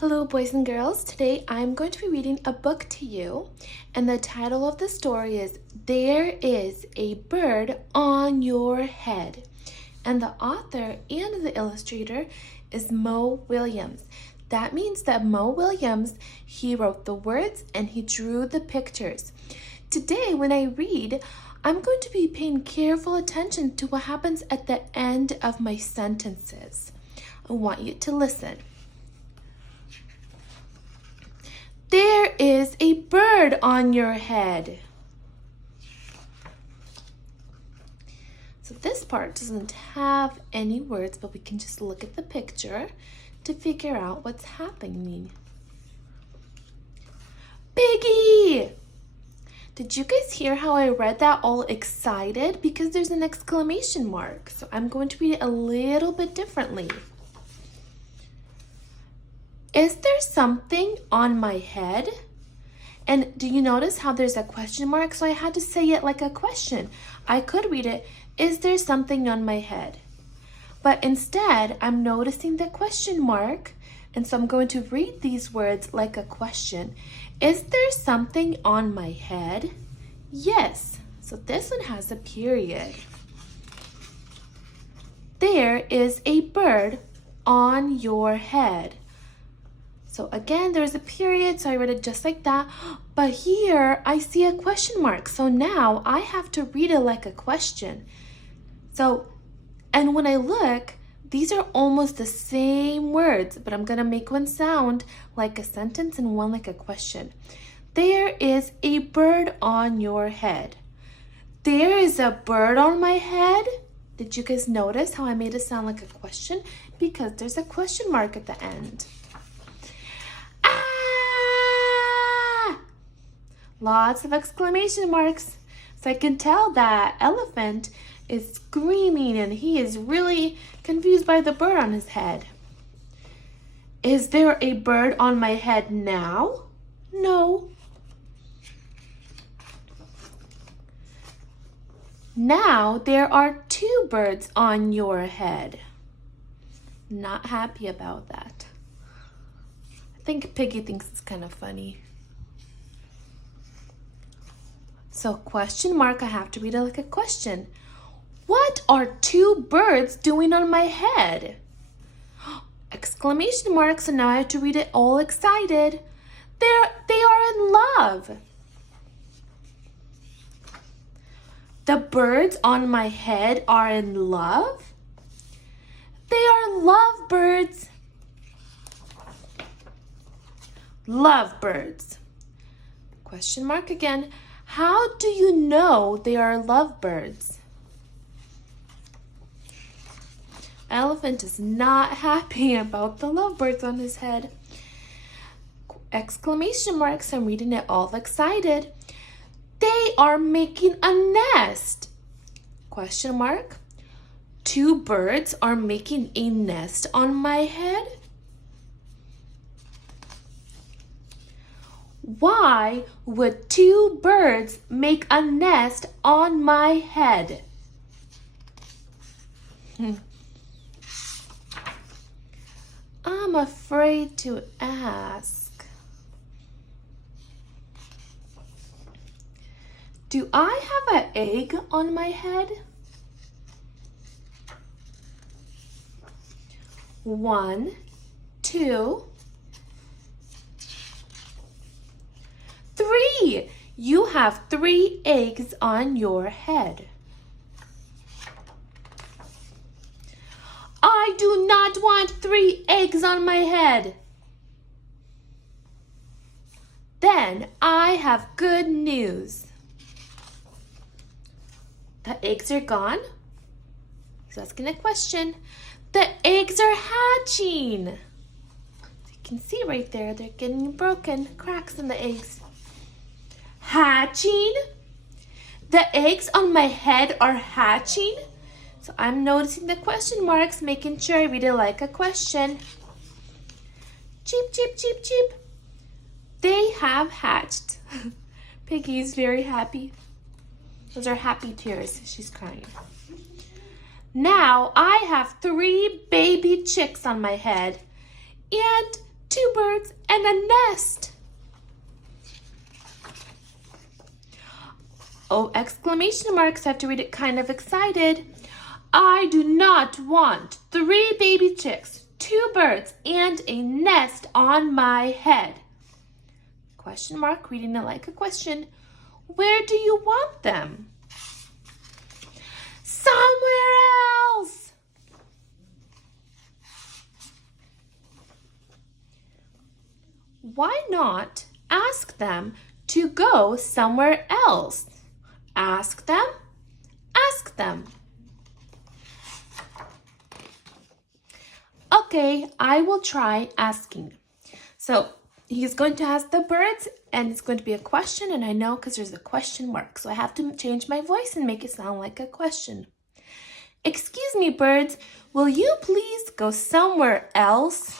Hello, boys and girls. Today I'm going to be reading a book to you, and the title of the story is There is a Bird on Your Head. And the author and the illustrator is Mo Williams. That means that Mo Williams, he wrote the words and he drew the pictures. Today, when I read, I'm going to be paying careful attention to what happens at the end of my sentences. I want you to listen. There is a bird on your head. So this part doesn't have any words, but we can just look at the picture to figure out what's happening. Piggy! Did you guys hear how I read that all excited? Because there's an exclamation mark. So I'm going to read it a little bit differently. Is there something on my head? And do you notice how there's a question mark? So I had to say it like a question. I could read it, is there something on my head? But instead, I'm noticing the question mark. And so I'm going to read these words like a question. Is there something on my head? Yes. So this one has a period. There is a bird on your head. So again, there's a period, so I read it just like that. But here, I see a question mark. So now I have to read it like a question. And when I look, these are almost the same words, but I'm going to make one sound like a sentence and one like a question. There is a bird on your head. There is a bird on my head. Did you guys notice how I made it sound like a question? Because there's a question mark at the end. Lots of exclamation marks. So I can tell that elephant is screaming and he is really confused by the bird on his head. Is there a bird on my head now? No. Now there are two birds on your head. Not happy about that. I think Piggy thinks it's kind of funny. So question mark, I have to read it like a question. What are two birds doing on my head? Exclamation mark, so now I have to read it all excited. They are in love. The birds on my head are in love? They are lovebirds. Lovebirds. Question mark again. How do you know they are lovebirds? Elephant is not happy about the lovebirds on his head. Exclamation marks, I'm reading it all excited. They are making a nest. Question mark. Two birds are making a nest on my head. Why would two birds make a nest on my head? I'm afraid to ask. Do I have an egg on my head? 1, 2, 3. You have 3 eggs on your head. I do not want 3 eggs on my head. Then I have good news. The eggs are gone. He's asking a question. The eggs are hatching. You can see right there, they're getting broken, cracks in the eggs. Hatching? The eggs on my head are hatching? So I'm noticing the question marks, making sure I read it like a question. Cheep, cheep, cheep, cheep. They have hatched. Piggy's very happy. Those are happy tears. She's crying. Now I have 3 baby chicks on my head. And 2 birds, and a nest. Oh, exclamation marks. I have to read it kind of excited. I do not want 3 baby chicks, 2 birds, and a nest on my head. Question mark, reading it like a question. Where do you want them? Somewhere else. Why not ask them to go somewhere else? Ask them, ask them. Okay, I will try asking. So he's going to ask the birds, and it's going to be a question, and I know because there's a question mark, so I have to change my voice and make it sound like a question. Excuse me, birds, will you please go somewhere else?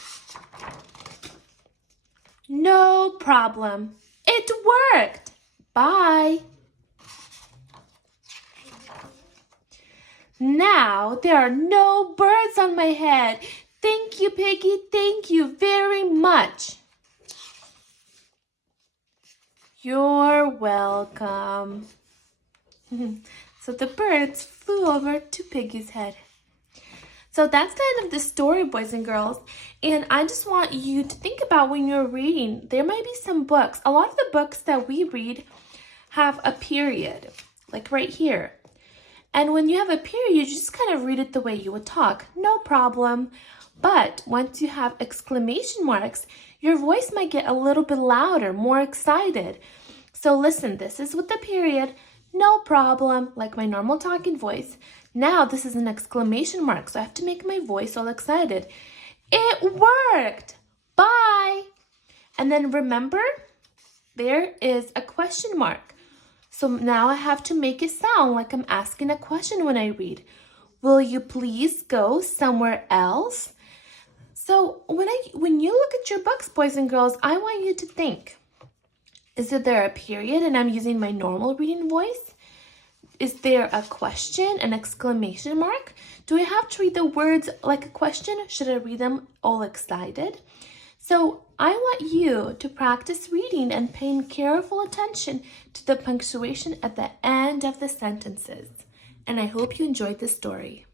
No problem. It worked. Bye. Now there are no birds on my head. Thank you, Piggy. Thank you very much. You're welcome. So the birds flew over to Piggy's head. So that's the end of the story, boys and girls. And I just want you to think about when you're reading, there might be some books. A lot of the books that we read have a period, like right here. And when you have a period, you just kind of read it the way you would talk. No problem. But once you have exclamation marks, your voice might get a little bit louder, more excited. So listen, this is with the period. No problem, like my normal talking voice. Now this is an exclamation mark, so I have to make my voice all excited. It worked! Bye! And then remember, there is a question mark. So now I have to make it sound like I'm asking a question when I read. Will you please go somewhere else? So when you look at your books, boys and girls, I want you to think. Is there a period and I'm using my normal reading voice? Is there a question, an exclamation mark? Do I have to read the words like a question? Should I read them all excited? So I want you to practice reading and paying careful attention to the punctuation at the end of the sentences. And I hope you enjoyed this story.